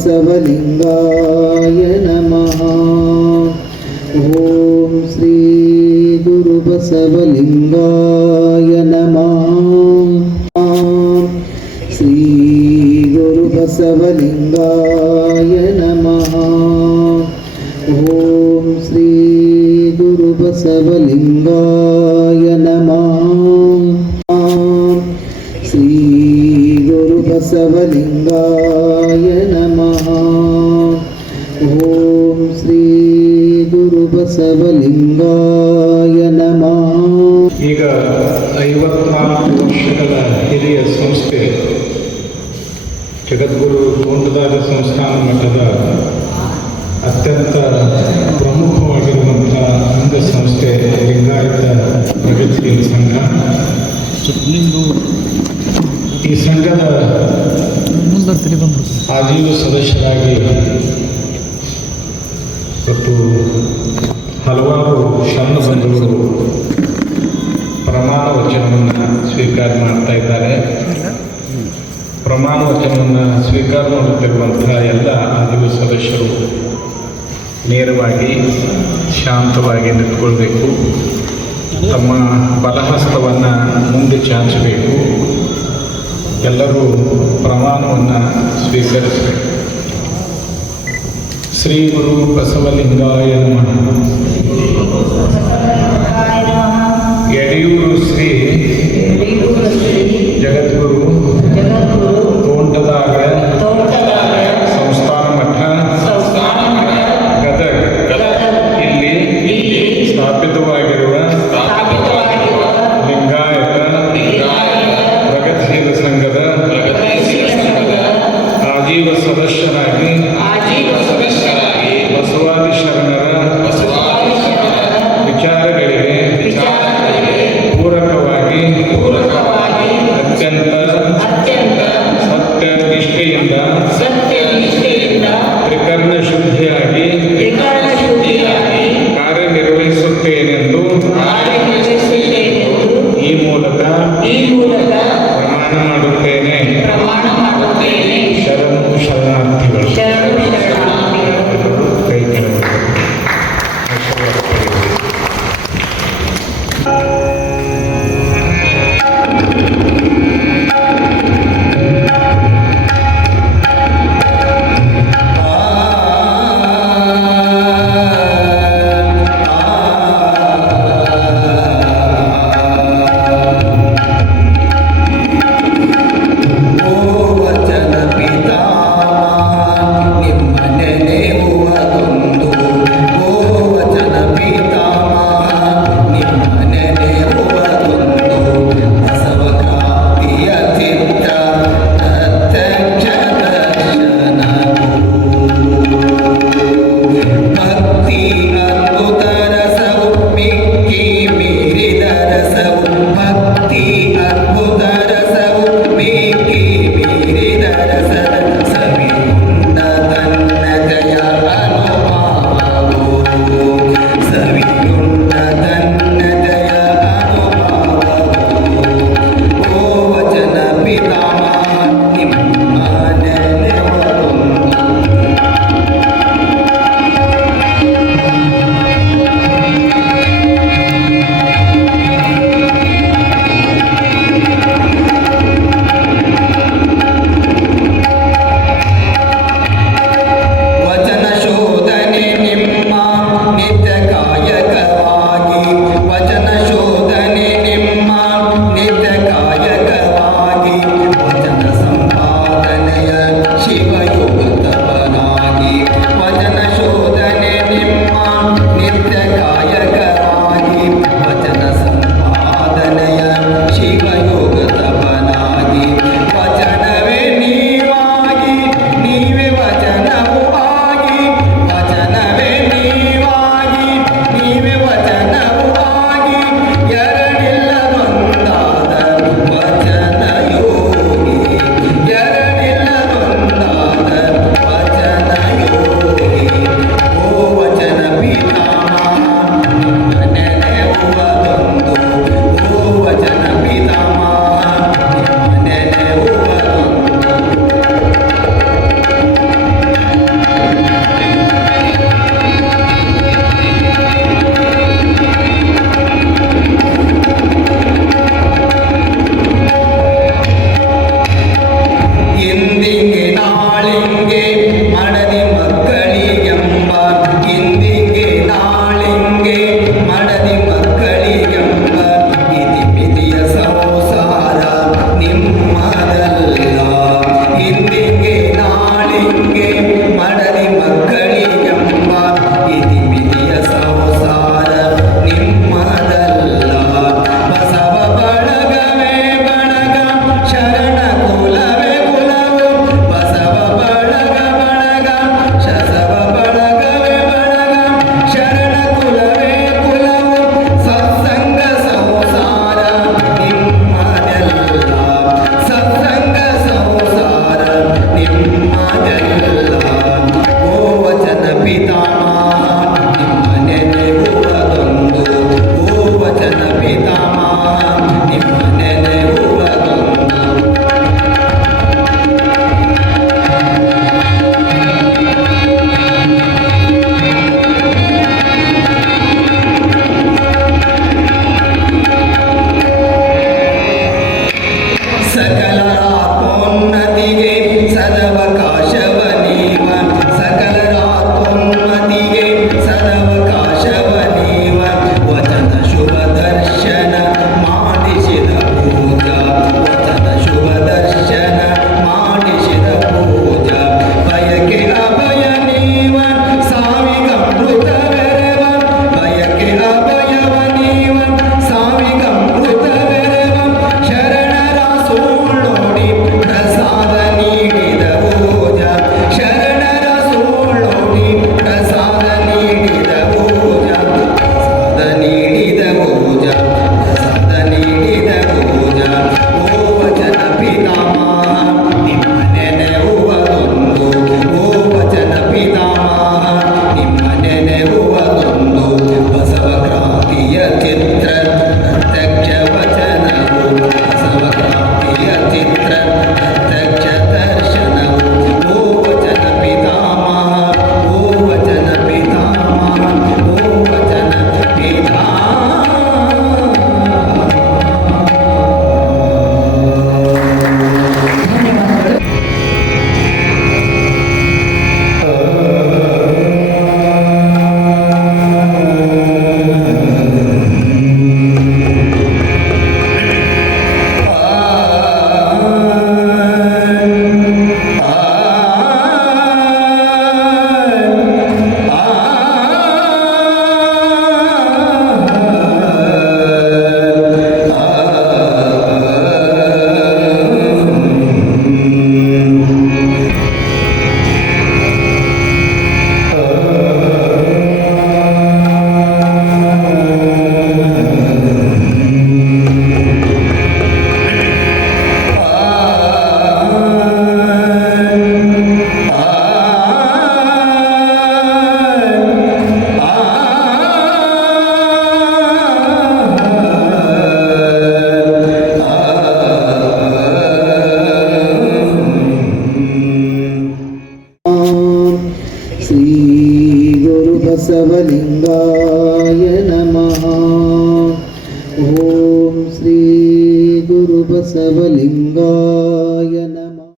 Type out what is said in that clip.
केशवलिङ्गाय नमः ॐ श्रीगुरुबसवलिङ्गाय नमः श्रीगुरुबसवलिङ्गाय नमः ॐ श्रीगुरुबसवलिङ्गाय नमः श्रीगुरुबसवलिङ्गाय ಬಸವಲಿಂಗಾಯ ನಮಃ. ಈಗ ಐವತ್ನಾಲ್ಕು ವರ್ಷಗಳ ಹಿರಿಯ ಸಂಸ್ಥೆ ಜಗದ್ಗುರು ತೋಂಟದಾರ ಸಂಸ್ಥಾನ ಮಠದ ಅತ್ಯಂತ ಪ್ರಮುಖವಾಗಿರುವಂಥ ಅಂಗಸಂಸ್ಥೆ ಲಿಂಗಾಯತ ಪ್ರಗತಿ ಸಂಘ. ಈ ಸಂಘದ ಆಜೀವ ಸದಸ್ಯರಾಗಿ ಮತ್ತು ಹಲವಾರು ಶರಣ ಬಂಧುಗಳು ಪ್ರಮಾಣ ವಚನವನ್ನು ಸ್ವೀಕಾರ ಮಾಡ್ತಾ ಇದ್ದಾರೆ. ಪ್ರಮಾಣ ವಚನವನ್ನು ಸ್ವೀಕಾರ ಮಾಡುತ್ತಿರುವಂತಹ ಎಲ್ಲ ಆದಿವ ಸದಸ್ಯರು ನೇರವಾಗಿ ಶಾಂತವಾಗಿ ನಿಂತ್ಕೊಳ್ಬೇಕು. ತಮ್ಮ ಬಲಹಸ್ತವನ್ನು ಮುಂದೆ ಚಾಚಬೇಕು. ಎಲ್ಲರೂ ಪ್ರಮಾಣವನ್ನು ಸ್ವೀಕರಿಸಬೇಕು. ಶ್ರೀ ಗುರು ಬಸವಲಿಂಗಾಯ ನಮಃ. యడియూరు శ్రీ